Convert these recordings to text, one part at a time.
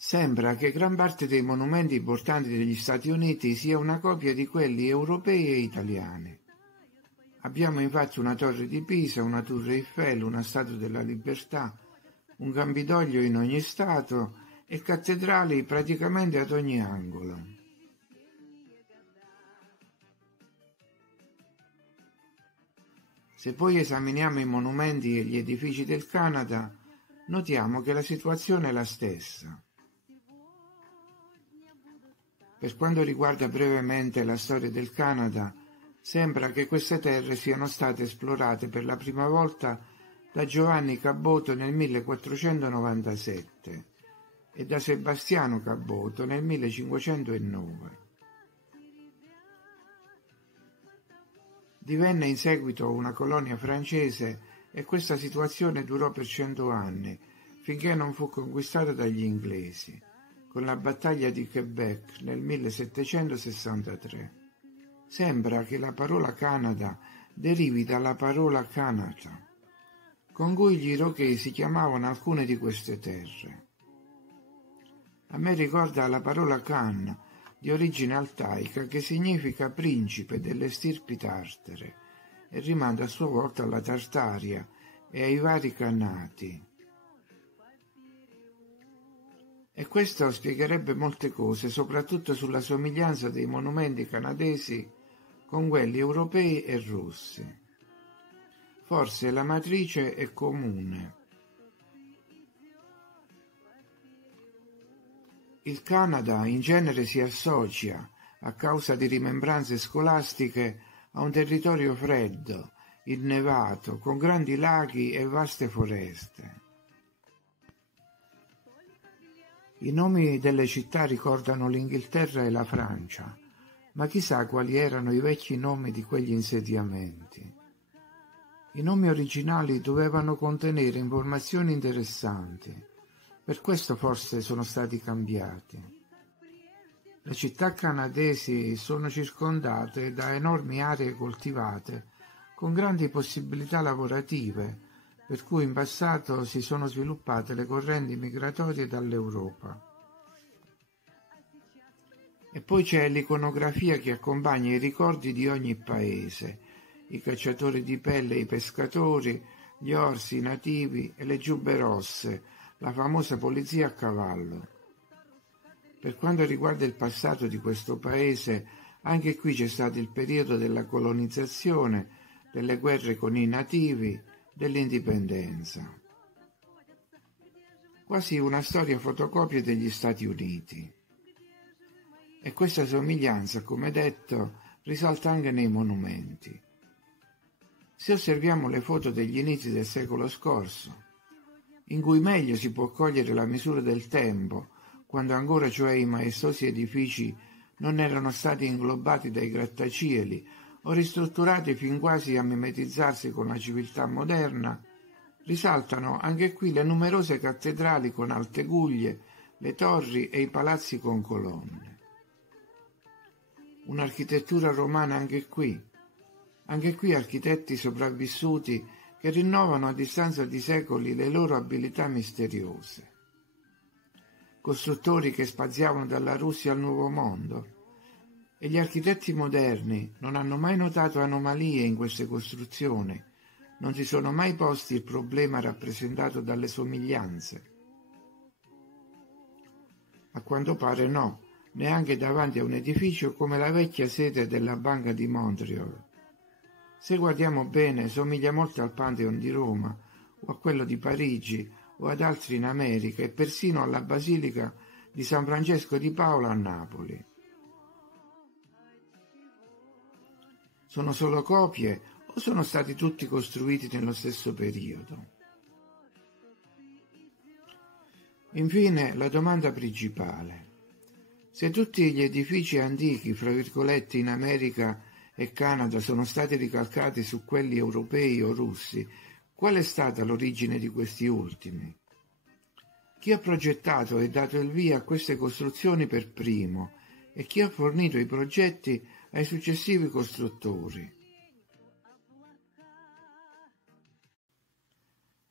Sembra che gran parte dei monumenti importanti degli Stati Uniti sia una copia di quelli europei e italiani. Abbiamo infatti una torre di Pisa, una Torre Eiffel, una Statua della Libertà, un Campidoglio in ogni stato e cattedrali praticamente ad ogni angolo. Se poi esaminiamo i monumenti e gli edifici del Canada, notiamo che la situazione è la stessa. Per quanto riguarda brevemente la storia del Canada, sembra che queste terre siano state esplorate per la prima volta da Giovanni Caboto nel 1497 e da Sebastiano Caboto nel 1509. Divenne in seguito una colonia francese e questa situazione durò per 100 anni, finché non fu conquistata dagli inglesi, con la battaglia di Quebec nel 1763. Sembra che la parola Canada derivi dalla parola Kanata, con cui gli Irochesi chiamavano alcune di queste terre. A me ricorda la parola Khan, di origine altaica, che significa principe delle stirpi tartere e rimanda a sua volta alla Tartaria e ai vari Khanati. E questo spiegherebbe molte cose, soprattutto sulla somiglianza dei monumenti canadesi con quelli europei e russi. Forse la matrice è comune. Il Canada in genere si associa, a causa di rimembranze scolastiche, a un territorio freddo, innevato, con grandi laghi e vaste foreste. I nomi delle città ricordano l'Inghilterra e la Francia, ma chissà quali erano i vecchi nomi di quegli insediamenti. I nomi originali dovevano contenere informazioni interessanti, per questo forse sono stati cambiati. Le città canadesi sono circondate da enormi aree coltivate, con grandi possibilità lavorative, per cui in passato si sono sviluppate le correnti migratorie dall'Europa. E poi c'è l'iconografia che accompagna i ricordi di ogni paese, i cacciatori di pelle e i pescatori, gli orsi, i nativi e le giubbe rosse, la famosa polizia a cavallo. Per quanto riguarda il passato di questo paese, anche qui c'è stato il periodo della colonizzazione, delle guerre con i nativi, dell'indipendenza. Quasi una storia fotocopia degli Stati Uniti. E questa somiglianza, come detto, risalta anche nei monumenti. Se osserviamo le foto degli inizi del secolo scorso, in cui meglio si può cogliere la misura del tempo, quando ancora cioè i maestosi edifici non erano stati inglobati dai grattacieli o ristrutturati fin quasi a mimetizzarsi con la civiltà moderna, risaltano anche qui le numerose cattedrali con alte guglie, le torri e i palazzi con colonne. Un'architettura romana anche qui architetti sopravvissuti che rinnovano a distanza di secoli le loro abilità misteriose. Costruttori che spaziavano dalla Russia al Nuovo Mondo. E gli architetti moderni non hanno mai notato anomalie in queste costruzioni, non si sono mai posti il problema rappresentato dalle somiglianze. A quanto pare no, neanche davanti a un edificio come la vecchia sede della Banca di Montreal. Se guardiamo bene, somiglia molto al Pantheon di Roma, o a quello di Parigi, o ad altri in America, e persino alla Basilica di San Francesco di Paola a Napoli. Sono solo copie o sono stati tutti costruiti nello stesso periodo? Infine, la domanda principale. Se tutti gli edifici antichi, fra virgolette, in America e Canada sono stati ricalcati su quelli europei o russi, qual è stata l'origine di questi ultimi? Chi ha progettato e dato il via a queste costruzioni per primo e chi ha fornito i progetti ai successivi costruttori?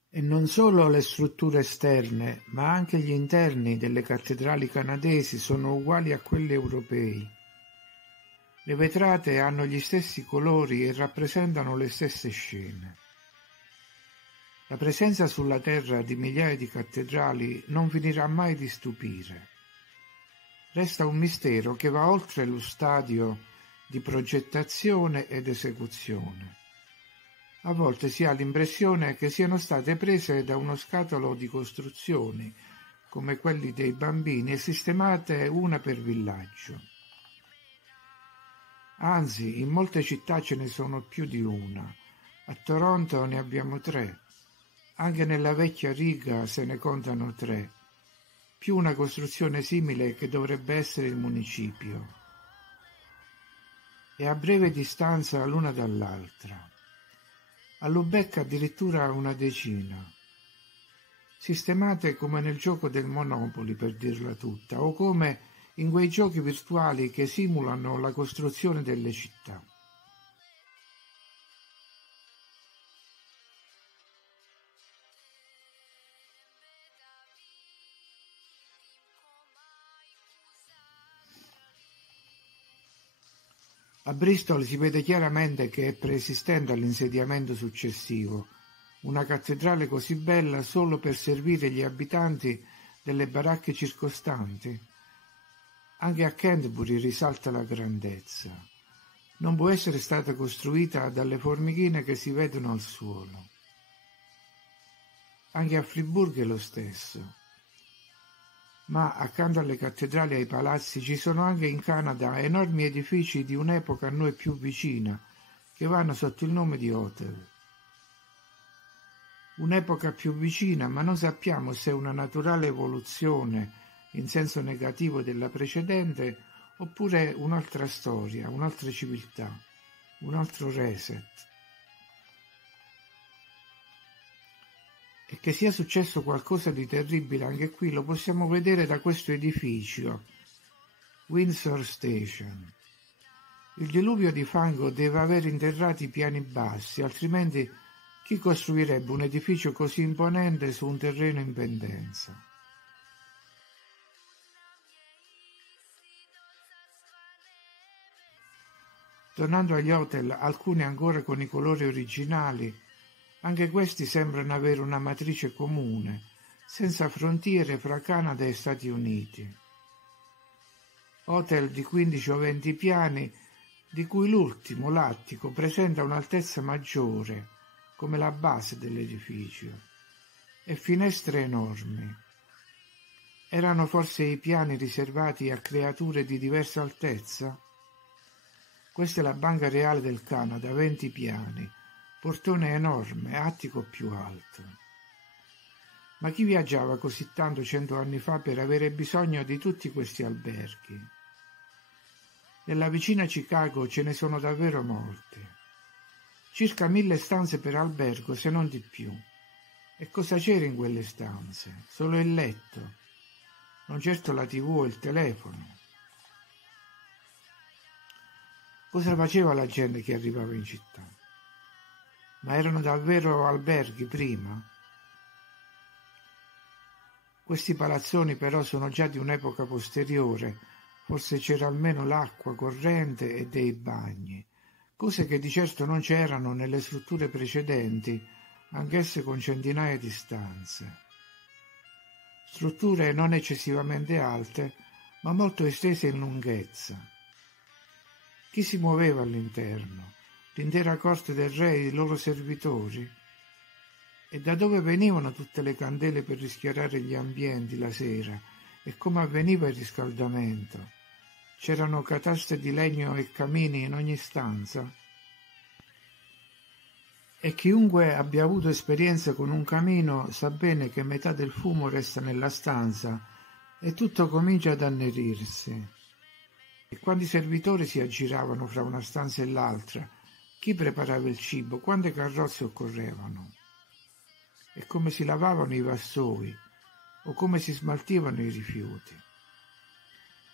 E non solo le strutture esterne, ma anche gli interni delle cattedrali canadesi sono uguali a quelli europei. Le vetrate hanno gli stessi colori e rappresentano le stesse scene. La presenza sulla terra di migliaia di cattedrali non finirà mai di stupire. Resta un mistero che va oltre lo stadio di progettazione ed esecuzione. A volte si ha l'impressione che siano state prese da uno scatolo di costruzioni, come quelli dei bambini, e sistemate una per villaggio. Anzi, in molte città ce ne sono più di una. A Toronto ne abbiamo 3. Anche nella vecchia Riga se ne contano 3, più una costruzione simile che dovrebbe essere il municipio. E a breve distanza l'una dall'altra. A Lübeck addirittura una decina. Sistemate come nel gioco del Monopoli, per dirla tutta, o come in quei giochi virtuali che simulano la costruzione delle città. A Bristol si vede chiaramente che è preesistente all'insediamento successivo, una cattedrale così bella solo per servire gli abitanti delle baracche circostanti. Anche a Canterbury risalta la grandezza. Non può essere stata costruita dalle formichine che si vedono al suolo. Anche a Friburgo è lo stesso. Ma accanto alle cattedrali e ai palazzi ci sono anche in Canada enormi edifici di un'epoca a noi più vicina, che vanno sotto il nome di hotel. Un'epoca più vicina, ma non sappiamo se è una naturale evoluzione in senso negativo della precedente, oppure un'altra storia, un'altra civiltà, un altro reset. E che sia successo qualcosa di terribile anche qui lo possiamo vedere da questo edificio, Windsor Station. Il diluvio di fango deve aver interrato i piani bassi, altrimenti chi costruirebbe un edificio così imponente su un terreno in pendenza? Tornando agli hotel, alcuni ancora con i colori originali, anche questi sembrano avere una matrice comune, senza frontiere fra Canada e Stati Uniti. Hotel di 15 o 20 piani, di cui l'ultimo, l'attico, presenta un'altezza maggiore, come la base dell'edificio, e finestre enormi. Erano forse i piani riservati a creature di diversa altezza? Questa è la Banca Reale del Canada, 20 piani, portone enorme, attico più alto. Ma chi viaggiava così tanto 100 anni fa per avere bisogno di tutti questi alberghi? Nella vicina Chicago ce ne sono davvero molti. Circa 1000 stanze per albergo, se non di più. E cosa c'era in quelle stanze? Solo il letto. Non certo la TV o il telefono. Cosa faceva la gente che arrivava in città? Ma erano davvero alberghi prima? Questi palazzoni però sono già di un'epoca posteriore, forse c'era almeno l'acqua corrente e dei bagni, cose che di certo non c'erano nelle strutture precedenti, anch'esse con centinaia di stanze. Strutture non eccessivamente alte, ma molto estese in lunghezza. Chi si muoveva all'interno? L'intera corte del re e i loro servitori? E da dove venivano tutte le candele per rischiarare gli ambienti la sera? E come avveniva il riscaldamento? C'erano cataste di legno e camini in ogni stanza? E chiunque abbia avuto esperienza con un camino sa bene che metà del fumo resta nella stanza e tutto comincia ad annerirsi. E quando i servitori si aggiravano fra una stanza e l'altra, chi preparava il cibo, quante carrozze occorrevano? E come si lavavano i vassoi, o come si smaltivano i rifiuti?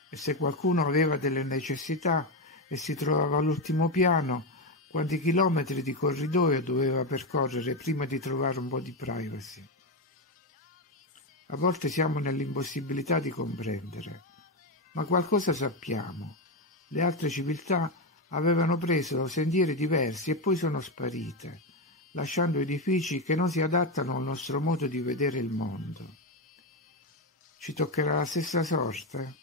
E se qualcuno aveva delle necessità e si trovava all'ultimo piano, quanti chilometri di corridoio doveva percorrere prima di trovare un po' di privacy. A volte siamo nell'impossibilità di comprendere, ma qualcosa sappiamo. Le altre civiltà avevano preso sentieri diversi e poi sono sparite, lasciando edifici che non si adattano al nostro modo di vedere il mondo. Ci toccherà la stessa sorte?